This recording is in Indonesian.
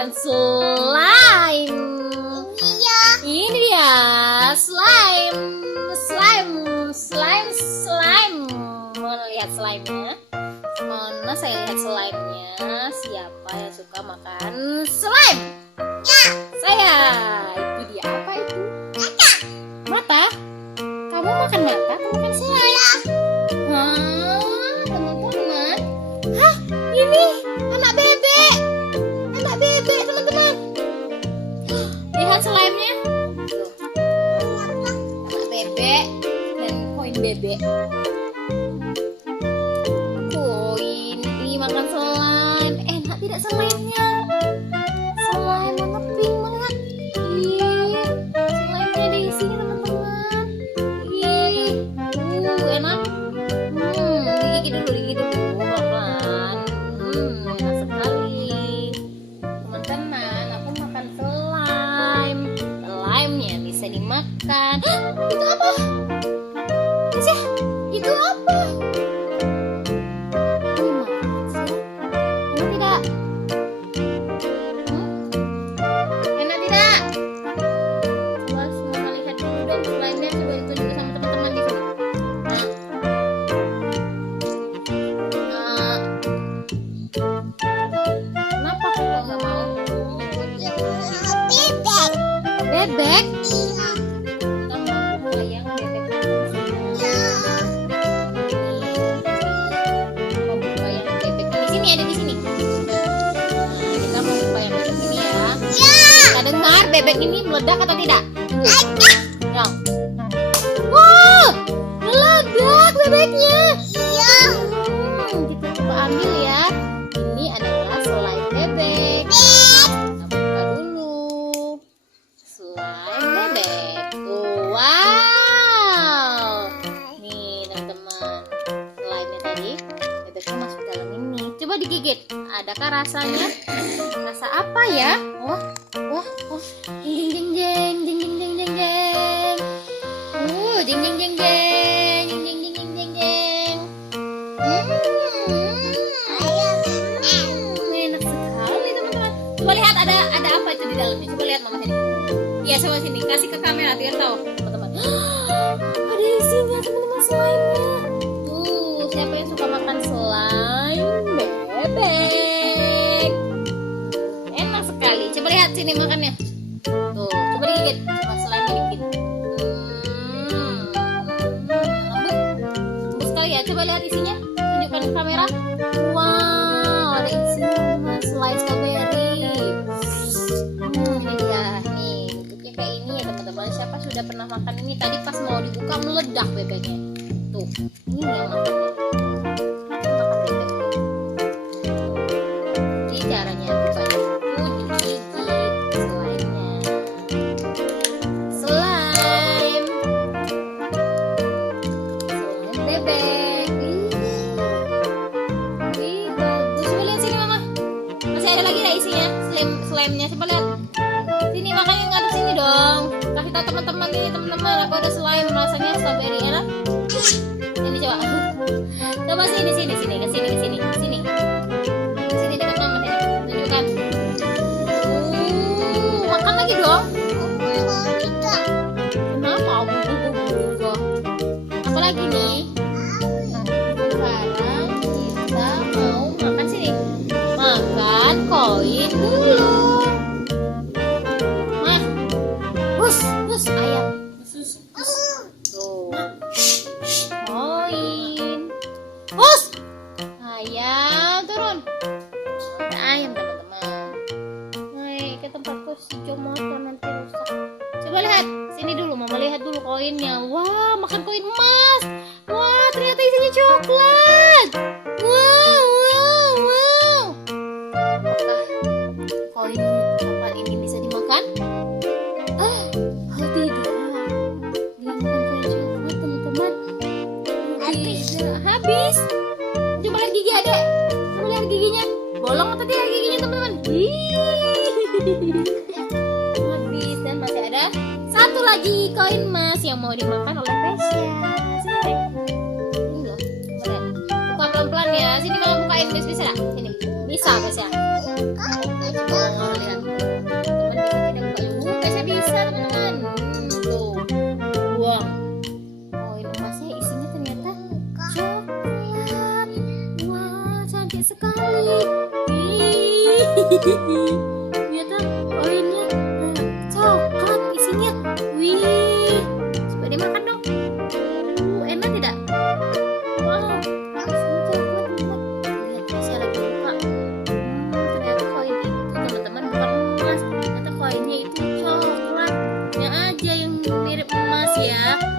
makan slime. Iya. Ini dia slime. Mau lihat slime-nya? Mana saya lihat slime-nya? Siapa yang suka makan slime? Ya. Saya. Itu dia, apa itu? Mata? Kamu makan mata? Kamu makan slime? Hah, teman-teman? Hah, ini anak bebek. Anak bebek, teman-teman. Lihat slime-nya. Tuh. Anak bebek dan koin bebek. Koin ini makan slime. Enak tidak slime-nya? Slime warna pink banget. Ih, slime-nya diisi teman-teman. Ih, enak. Digigit dulu pelan. Enak sekali. Teman-teman, aku makan slime. Slime-nya bisa dimakan. Itu apa? Tasya, itu apa? Enak tidak? Enak tidak? Coba semua lihat dulu dong slime-nya. Coba ditunjuk sama teman-teman di sini. Kenapa kok nggak mau? Bebek. Bebek? Iya. Kita mau bayang bebek. Mau bayang bebek di sini, ada di sini. Nah, kita mau bayang bebek ini ya. Ya. Kita dengar bebek ini meledak atau tidak? Ada. Ya. Wow, meledak bebeknya. Iya. Kita coba ambil ya. Ini adalah slime bebek. Kita buka dulu. Slime bebek. Wow. Nih teman-teman. Slime-nya tadi. Bebeknya masuk dalam ini. Coba digigit. Adakah rasanya? Rasa apa ya? Wah. Jeng jeng jeng jeng jeng jeng jeng jeng. Jeng jeng jeng jeng. Jeng jeng jeng jeng jeng jeng. Enak sekali teman-teman. Coba lihat ada apa itu di dalamnya. Coba lihat mama sini. Iya, coba sini. Kasih ke kamera biar tahu teman-teman. Ada isinya teman-teman slime-nya. Tuh, siapa yang suka makan slime bebek? Enak sekali. Coba lihat sini makannya. Tuh, coba digigit. Coba slime-nya dikit. Lembut sekali ya. Coba lihat isinya. Tunjukkan ke kamera. Wow, ada isinya slime strawberry. Ini dia nih, bentuknya kayak ini ya teman-teman. Siapa sudah pernah makan ini? Tadi pas mau dibuka meledak bebeknya. Tuh, ini yang makan bebek. Jadi caranya bukanya itu digigit slime-nya. Slime bebek. Ih, bagus. Coba lihat sini mama. Masih ada lagi nggak isinya? Slime-nya. Coba lihat. Sini makanya ngaduk sini dong. Kasih tahu teman-teman nih, teman-teman. Aku ada slime rasanya strawberry enak. Ini coba. Coba sini. Sini dekat mama sini. Tunjukkan. Makan lagi dong. Kenapa? Juga. Apa lagi nih? Sekarang kita mau makan sini. Makan koin dulu. Nah, bus ayam. Tuh. Koin. Bus. Ayam turun. Ada ayam teman-teman. Naik ke tempatku si motor nanti rusak. Coba lihat. Sini dulu, mama lihat dulu koinnya. Wah, makan koin emas. Wah, ternyata isinya coklat. Wow. Apakah koin coklat ini bisa dimakan? Oh tidak. Dia makan koin coklat teman-teman. Habis. Coba lihat gigi adek. Coba lihat giginya. Bolong atau tidak giginya teman-teman? Habis dan masih ada satu lagi koin emas yang mau dimakan oleh Tasya. Sini. Ini loh. Buka pelan-pelan ya. Sini mama bukain bisa. Sini. Bisa Tasya. Coba lihat. Ternyata koinnya coklat isinya. Wih, coba dimakan dong. Enak tidak? Wow, isinya coklat teman. Lihat saya lagi buka. Ternyata koin itu teman-teman bukan emas. Ternyata koinnya itu coklat. Yang aja yang mirip emas ya.